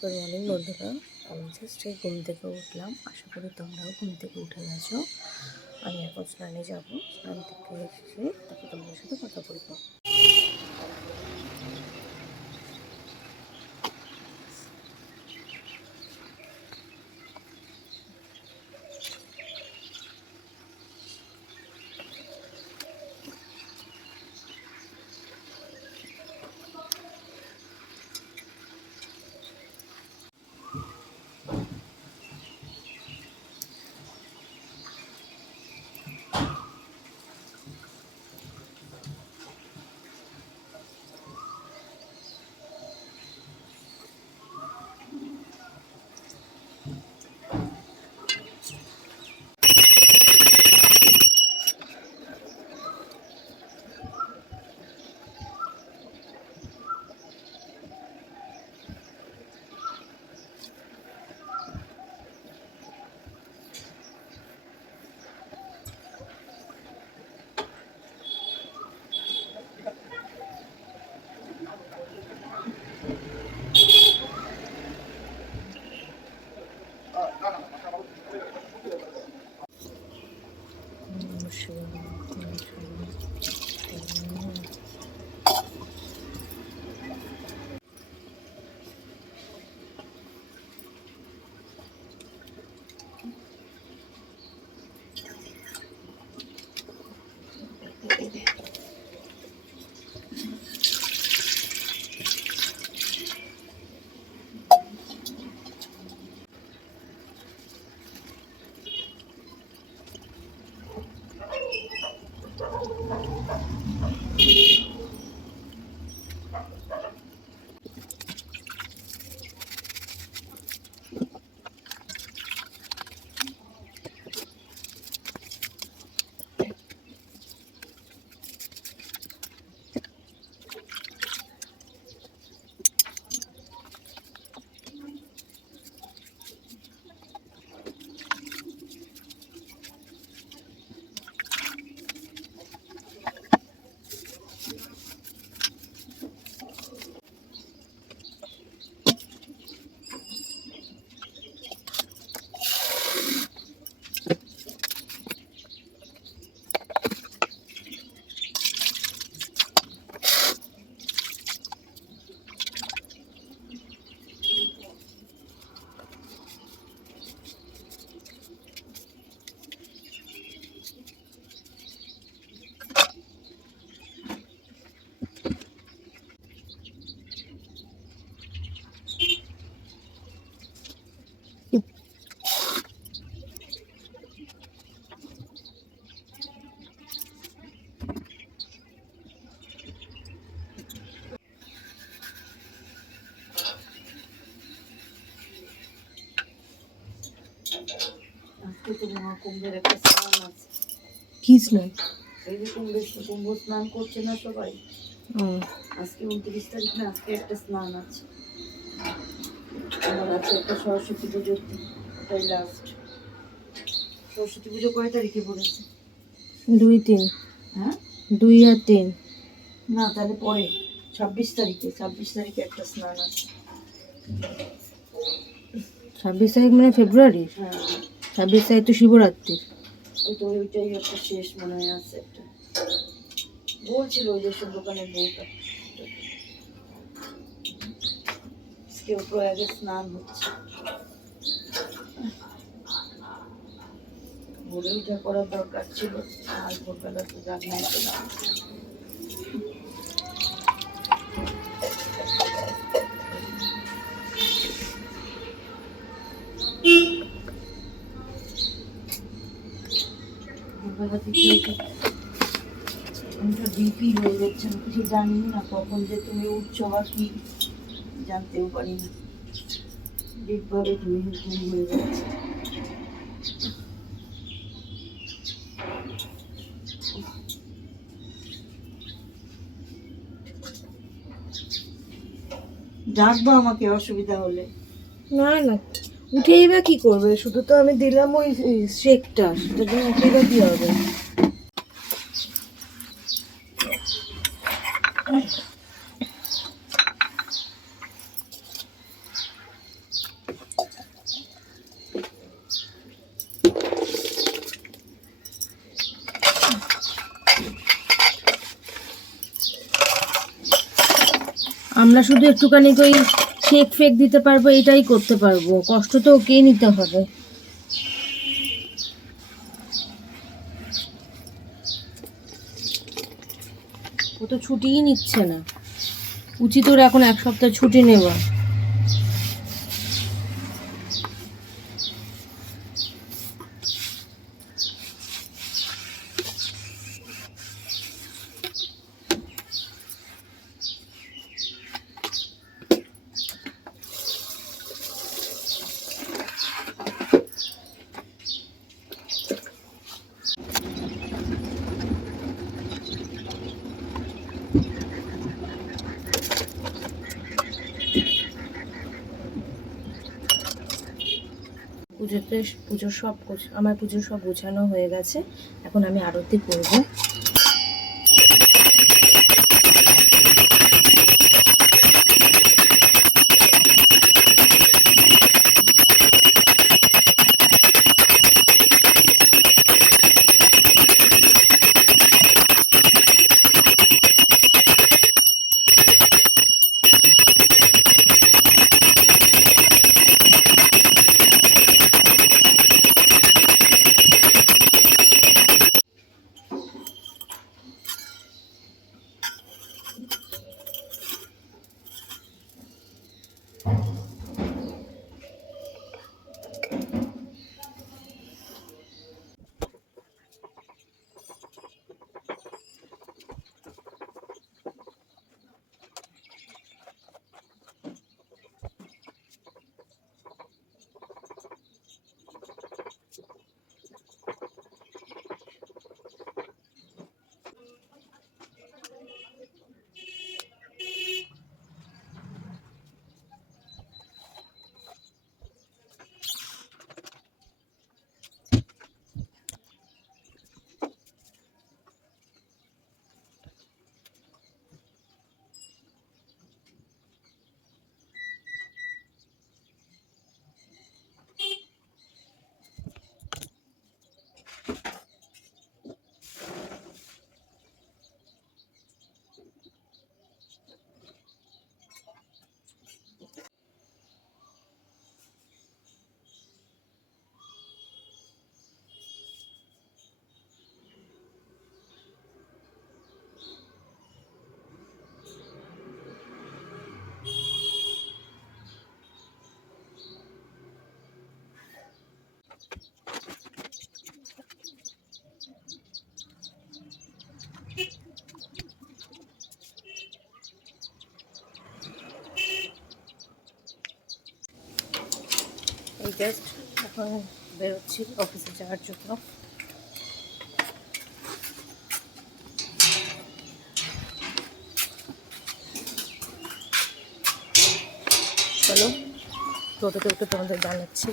Good morning বন্ধুরা। আমি জাস্ট এই ঘুম থেকে উঠলাম। আশা করি তোমরাও ঘুম থেকে উঠে গেছো। আমি এখন স্নানে যাবো। স্নান থেকে এসে তারপর তোমাদের সাথে কথা বলবো। কি স্নান? এই যে কুম্ভ স্নান করছে না সবাই। আজকে 29 তারিখ না, আজকে একটা স্নান আছে। আমার আছে একটা সরস্বতী পুজো, ওটাই লাস্ট। সরস্বতী পুজো কয় তারিখে পড়েছে? 2-3। হ্যাঁ, 2 আর 3 না, তাহলে পরে 26 তারিখে। 26 তারিখে একটা স্নান আছে। 26 তারিখ মানে ফেব্রুয়ারি? হ্যাঁ, 26 তারিখ তো শিবরাত্রি। ওইটাই একটা শেষ মনে হয় আছে একটা। বলছিল ওই যে সব দোকানের বউটা, কেউ প্রয়াগে স্নান হচ্ছে। ভোরে উঠে করার দরকার ছিল, আর ভোরবেলা তো জাগনাই পেলাম। ভোরবেলা থেকে আমি তো ডিপি হয়ে যাচ্ছে, আমি কিছু জানি না কখন যে তুমি উঠছো বা কি, জানতেও পারি না। ঠিকভাবে তুমি ঘুম হয়ে যাচ্ছে। ডাকবো আমাকে অসুবিধা হলে? না না, উঠেই বা কি করবে? শুধু তো আমি দিলাম ওই শেকটা, সেটার জন্য উঠেই বা কি হবে? আমরা শুধু একটুখানি ওই শেক ফেক দিতে পারবো, এটাই করতে পারবো, কষ্ট তো ওকেই নিতে হবে। ও তো ছুটিই নিচ্ছে না, উচিত ওর এখন 1 সপ্তাহ ছুটি নেওয়া। আমার পুজোর সব গোছানো হয়ে গেছে, এখন আমি আরতি করব। এই জাস্ট এখন বেরোচ্ছি অফিসে যাওয়ার জন্য। চলো টোটোতে উঠে তোমাদের জানাচ্ছি।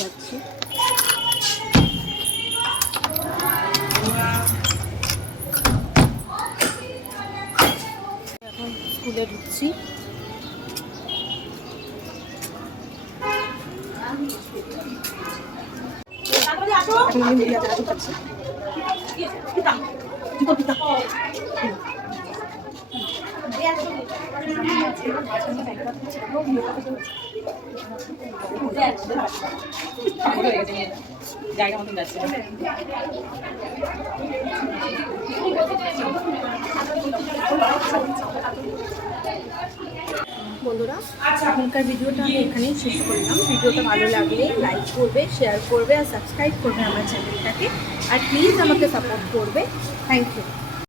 যাচ্ছি এখন স্কুলে ঢুকছি। জায়গা মতন যাচ্ছে বন্ধুরা, এখনকার ভিডিওটা আমি এখানেই শেষ করলাম। ভিডিওটা ভালো লাগলে লাইক করবে, শেয়ার করবে আর সাবস্ক্রাইব করবে আমার চ্যানেলটাকে। আর প্লিজ আমাকে সাপোর্ট করবে। Thank you.